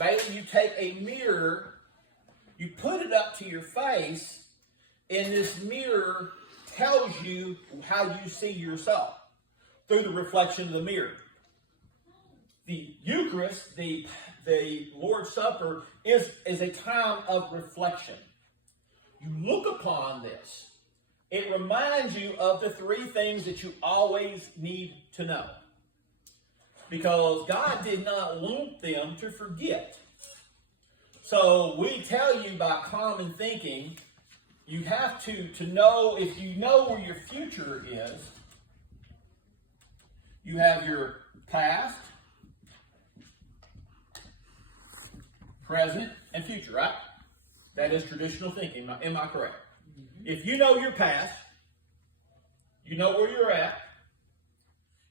Bailey, you take a mirror, you put it up to your face, and this mirror tells you how you see yourself through the reflection of the mirror. The Eucharist, the Lord's Supper, is a time of reflection. You look upon this. It reminds you of the three things that you always need to know. Because God did not want them to forget. So we tell you by common thinking, you have to know, if you know where your future is, you have your past, present, and future, right? That is traditional thinking. Am I correct? If you know your past, you know where you're at.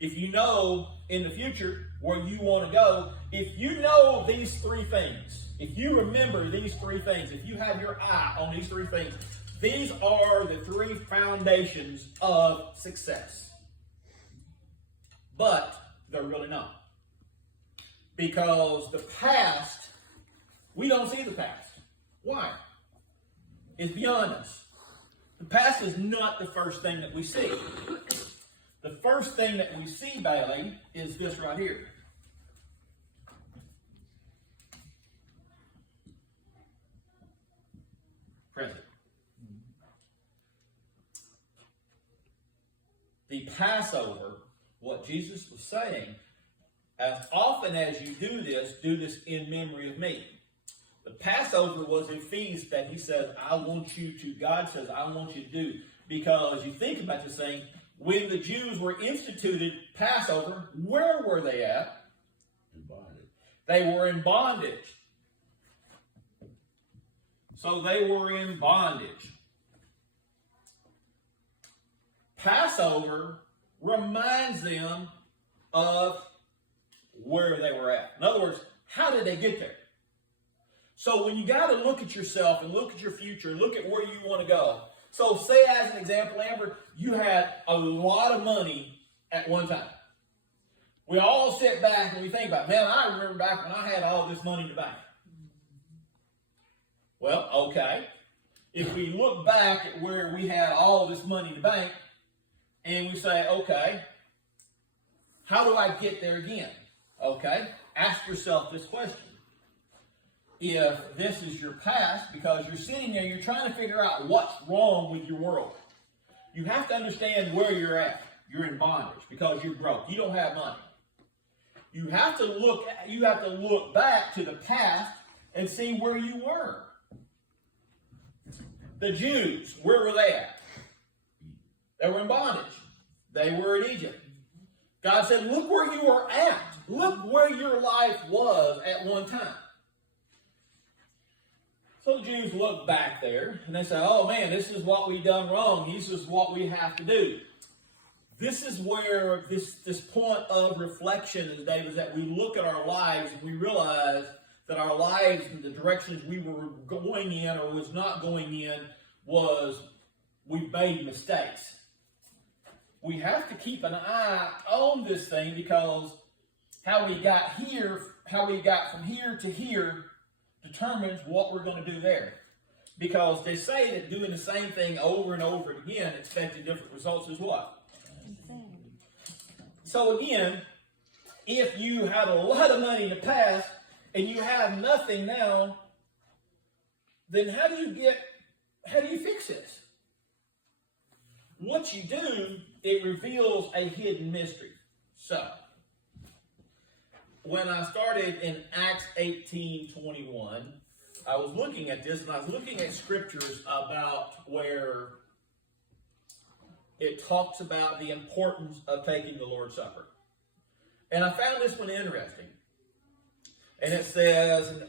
If you know in the future where you want to go, if you know these three things, if you remember these three things, if you have your eye on these three things, these are the three foundations of success. But they're really not. Because the past, we don't see the past. Why? It's beyond us. The past is not the first thing that we see. The first thing that we see, Bailey, is this right here. Present. The Passover, what Jesus was saying, as often as you do this in memory of me. The Passover was a feast that he says, God says, I want you to do. Because you think about this thing, when the Jews were instituted Passover, where were they at? In bondage. They were in bondage. So they were in bondage. Passover reminds them of where they were at. In other words, how did they get there? So when you got to look at yourself and look at your future and look at where you want to go. So say as an example, Amber, you had a lot of money at one time. We all sit back and we think about, man, I remember back when I had all this money in the bank. Well, okay. If we look back at where we had all this money in the bank and we say, okay, how do I get there again? Okay, ask yourself this question. If this is your past, because you're sitting there, you're trying to figure out what's wrong with your world. You have to understand where you're at. You're in bondage because you're broke. You don't have money. You have to look back to the past and see where you were. The Jews, where were they at? They were in bondage. They were in Egypt. God said, look where you are at. Look where your life was at one time. So the Jews look back there and they say, oh man, this is what we done wrong. This is what we have to do. This is where this point of reflection is, David, is that we look at our lives and we realize that our lives and the directions we were going in or was not going in was we made mistakes. We have to keep an eye on this thing because how we got from here to here determines what we're going to do there. Because they say that doing the same thing over and over again, expecting different results is what? So again, if you had a lot of money in the past and you have nothing now, then how do you fix this? What you do, it reveals a hidden mystery. So, when I started in Acts 18:21, I was looking at this, and I was looking at scriptures about where it talks about the importance of taking the Lord's Supper. And I found this one interesting. And it says in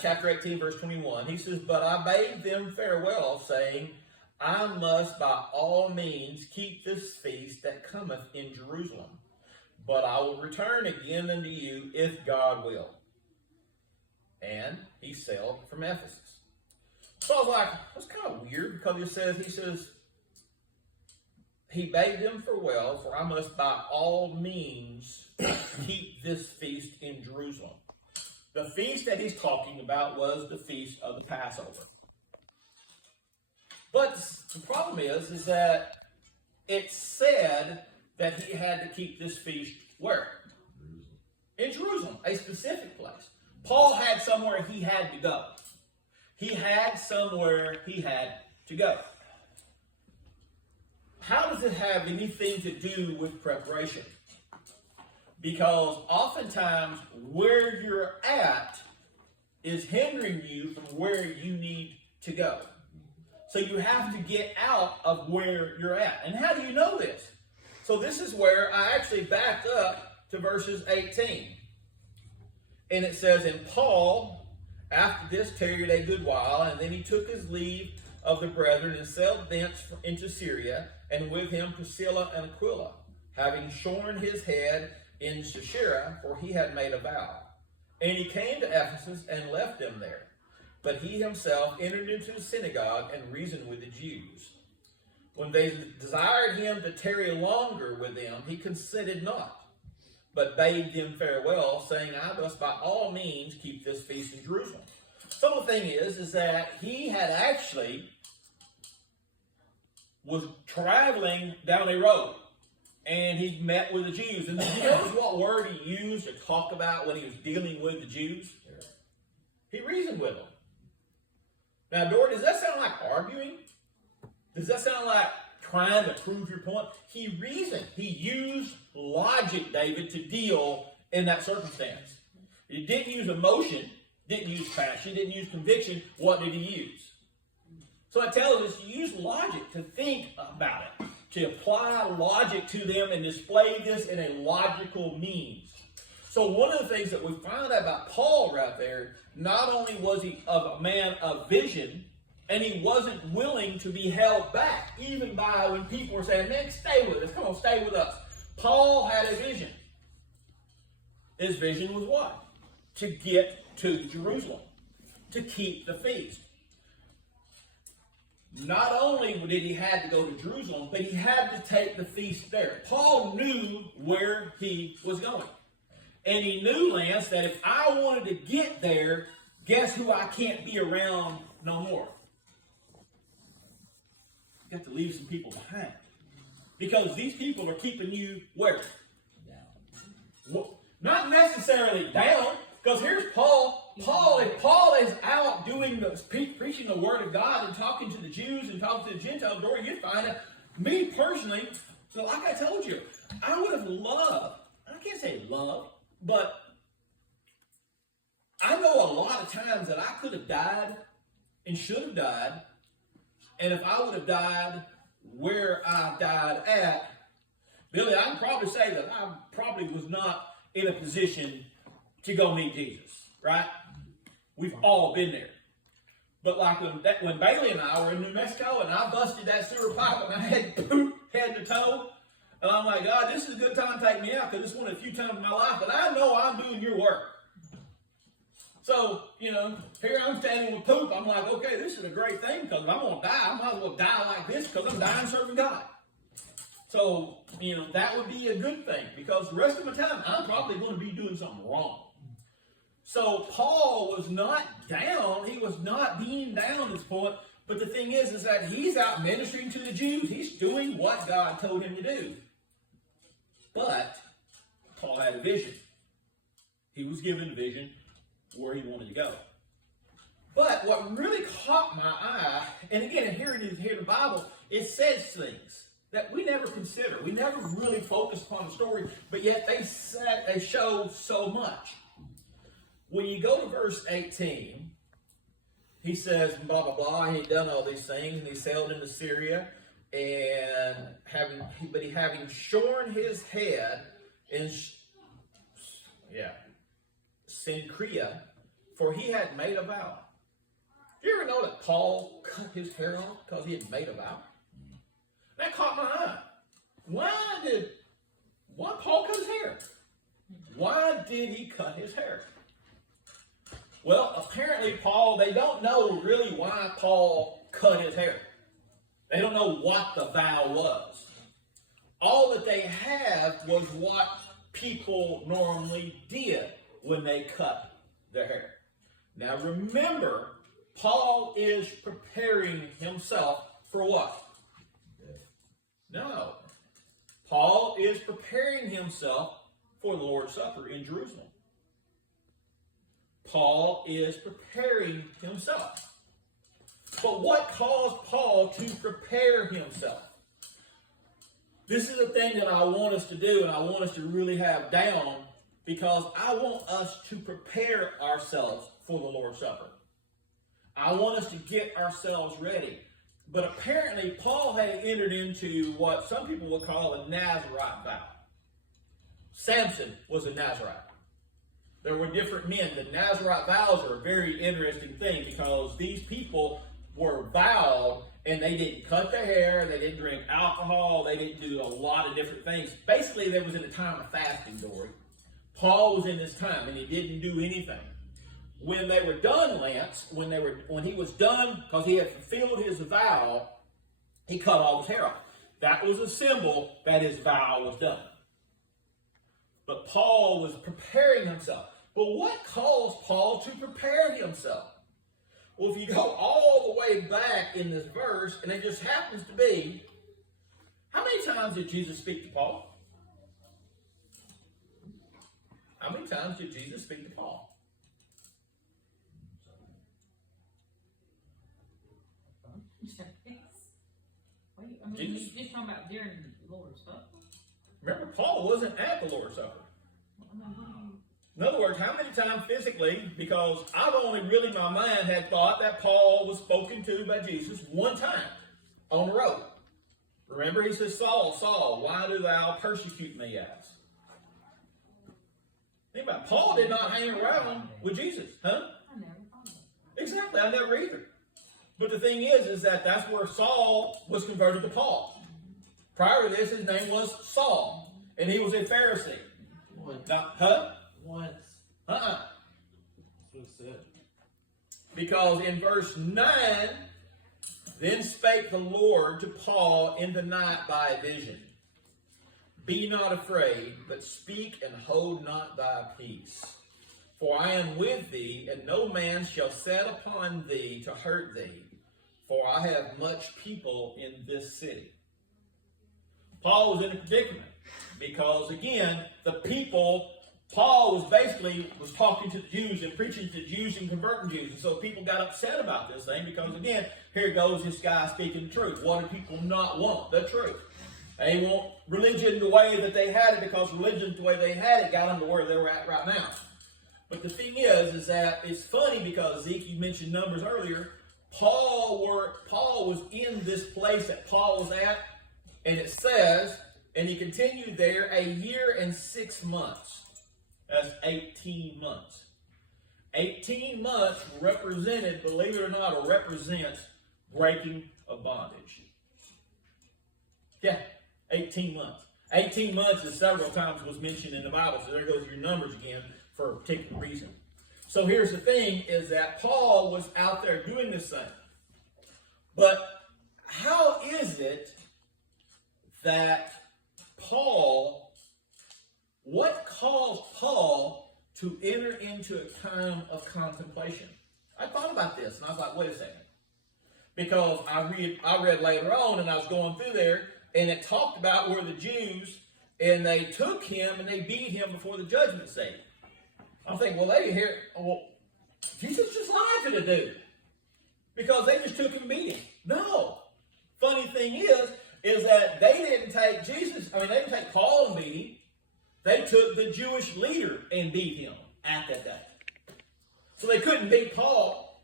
chapter 18, verse 21, he says, but I bade them farewell, saying, I must by all means keep this feast that cometh in Jerusalem. But I will return again unto you, if God will. And he sailed from Ephesus. So I was like, that's kind of weird, because he says, he bade them farewell, for I must by all means keep this feast in Jerusalem. The feast that he's talking about was the feast of the Passover. But the problem is that it said that he had to keep this feast where? In Jerusalem, a specific place. Paul had somewhere he had to go. He had somewhere he had to go. How does it have anything to do with preparation? Because oftentimes where you're at is hindering you from where you need to go. So you have to get out of where you're at. And how do you know this? So this is where I actually backed up to verses 18. And it says, "And Paul, after this, tarried a good while, and then he took his leave of the brethren and sailed thence into Syria, and with him Priscilla and Aquila, having shorn his head in Caesarea, for he had made a vow. And he came to Ephesus and left them there. But he himself entered into the synagogue and reasoned with the Jews. When they desired him to tarry longer with them, he consented not, but bade them farewell, saying, I must by all means keep this feast in Jerusalem." So the thing is that he had actually was traveling down a road, and he met with the Jews. And you notice what word he used to talk about when he was dealing with the Jews? He reasoned with them. Now, Dory, does that sound like arguing? Does that sound like trying to prove your point? He reasoned. He used logic, David, to deal in that circumstance. He didn't use emotion, didn't use passion, didn't use conviction. What did he use? So it tells us to use logic, to think about it, to apply logic to them and display this in a logical means. So one of the things that we find out about Paul right there, not only was he a man of vision, and he wasn't willing to be held back, even by when people were saying, man, stay with us, come on, stay with us. Paul had a vision. His vision was what? To get to Jerusalem, to keep the feast. Not only did he have to go to Jerusalem, but he had to take the feast there. Paul knew where he was going. And he knew, Lance, that if I wanted to get there, guess who I can't be around no more? You have to leave some people behind. Because these people are keeping you where? Down. Not necessarily down, because here's Paul. If Paul is out doing preaching the word of God and talking to the Jews and talking to the Gentiles, Dory, you'd find that me personally, so like I told you, I would have loved, I can't say loved, but I know a lot of times that I could have died and should have died, and if I would have died where I died at, Billy, I can probably say that I probably was not in a position to go meet Jesus, right? We've all been there. But like when Bailey and I were in New Mexico and I busted that sewer pipe and I had poop head to toe, and I'm like, God, this is a good time to take me out because this is one of the few times in my life, but I know I'm doing your work. So, here I'm standing with poop. I'm like, okay, this is a great thing because I'm going to die. I might as well die like this because I'm dying serving God. So, that would be a good thing because the rest of my time, I'm probably going to be doing something wrong. So, Paul was not down. He was not being down at this point. But the thing is that he's out ministering to the Jews. He's doing what God told him to do. But Paul had a vision. He was given a vision where he wanted to go. But what really caught my eye, and again, here it is, here in the Bible, it says things that we never consider. We never really focus upon the story, but yet they show so much. When you go to verse 18, he says, blah, blah, blah, and he'd done all these things, and he sailed into Syria, and having shorn his head in Cenchrea, for he had made a vow. Do you ever know that Paul cut his hair off because he had made a vow? That caught my eye. Why did Paul cut his hair? Why did he cut his hair? Well, apparently, they don't know really why Paul cut his hair. They don't know what the vow was. All that they have was what people normally did when they cut their hair. Now remember, Paul is preparing himself for what? No. Paul is preparing himself for the Lord's Supper in Jerusalem. Paul is preparing himself. But what caused Paul to prepare himself? This is the thing that I want us to do, and I want us to really have down, because I want us to prepare ourselves for the Lord's Supper. I want us to get ourselves ready. But apparently, Paul had entered into what some people would call a Nazarite vow. Samson was a Nazarite. There were different men. The Nazarite vows are a very interesting thing, because these people were vowed, and they didn't cut their hair, they didn't drink alcohol, they didn't do a lot of different things. Basically, there was in a time of fasting, Dory. Paul was in this time, and he didn't do anything. When they were done, Lance, when he was done, because he had fulfilled his vow, he cut all his hair off. That was a symbol that his vow was done. But Paul was preparing himself. But what caused Paul to prepare himself? Well, if you go all the way back in this verse, and it just happens to be, how many times did Jesus speak to Paul? How many times did Jesus speak to Paul? He's just talking about during the Lord's Supper. Remember, Paul wasn't at the Lord's Supper. In other words, how many times physically, because I've only really in my mind had thought that Paul was spoken to by Jesus one time on the road. Remember, he says, Saul, Saul, why do thou persecute me as? Think about it. Paul did not hang around with Jesus, huh? I never thought of it. Exactly, I never either. But the thing is that that's where Saul was converted to Paul. Prior to this, his name was Saul, and he was a Pharisee. Once. Now, huh? Once. Uh-uh. That's what it said. Because in verse 9, then spake the Lord to Paul in the night by a vision. Be not afraid, but speak and hold not thy peace. For I am with thee, and no man shall set upon thee to hurt thee. For I have much people in this city. Paul was in a predicament. Because again, the people, Paul was talking to the Jews and preaching to the Jews and converting Jews. And so people got upset about this thing because again, here goes this guy speaking the truth. What do people not want? The truth. They want religion the way that they had it, because religion the way they had it got them to where they're at right now. But the thing is that it's funny because, Zeke, you mentioned Numbers earlier. Paul was in this place that Paul was at, and it says, and he continued there a year and 6 months. That's 18 months. 18 months represented, believe it or not, or represents breaking of bondage. Yeah, 18 months. 18 months is several times was mentioned in the Bible, so there goes your numbers again for a particular reason. So here's the thing, is that Paul was out there doing this thing. But how is it that what caused Paul to enter into a time of contemplation? I thought about this, and I was like, wait a second. Because I read later on, and I was going through there, and it talked about where the Jews, and they took him, and they beat him before the judgment seat. I'm thinking, Jesus just lied to the dude. Because they just took him and beat him. No. Funny thing is that they didn't take they didn't take Paul and beat him. They took the Jewish leader and beat him at that day. So they couldn't beat Paul.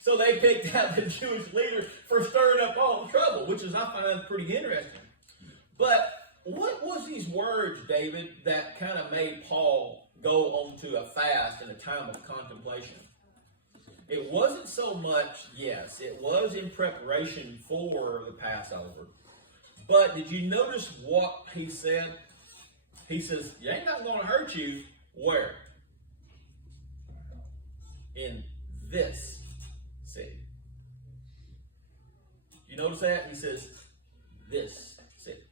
So they picked out the Jewish leader for stirring up all the trouble, which is, I find, pretty interesting. But what was these words, David, that kind of made Paul go on to a fast and a time of contemplation? It wasn't so much, yes, it was in preparation for the Passover. But did you notice what he said? He says, you ain't not going to hurt you. Where? In this city. You notice that? He says, this city.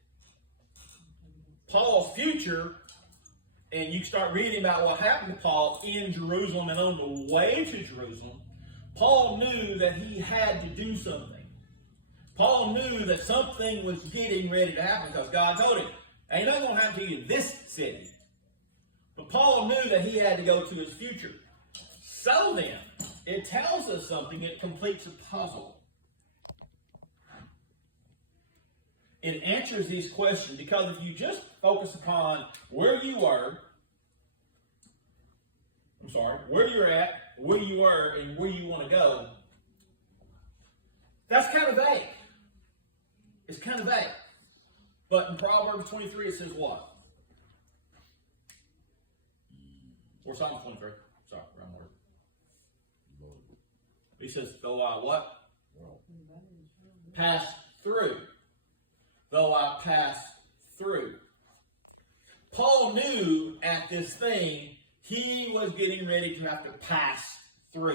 Paul's future and you start reading about what happened to Paul in Jerusalem and on the way to Jerusalem, Paul knew that he had to do something. Paul knew that something was getting ready to happen because God told him, ain't nothing going to happen to you in this city. But Paul knew that he had to go to his future. So then, it tells us something. It completes a puzzle. It answers these questions, because if you just focus upon where you were, where you're at, where you were, and where you want to go, that's kind of vague. It's kind of vague. But in Proverbs 23, it says what? Or Psalm 23. Sorry, wrong word. He says, though I what? Pass through. Though I pass through. Paul knew at this thing he was getting ready to have to pass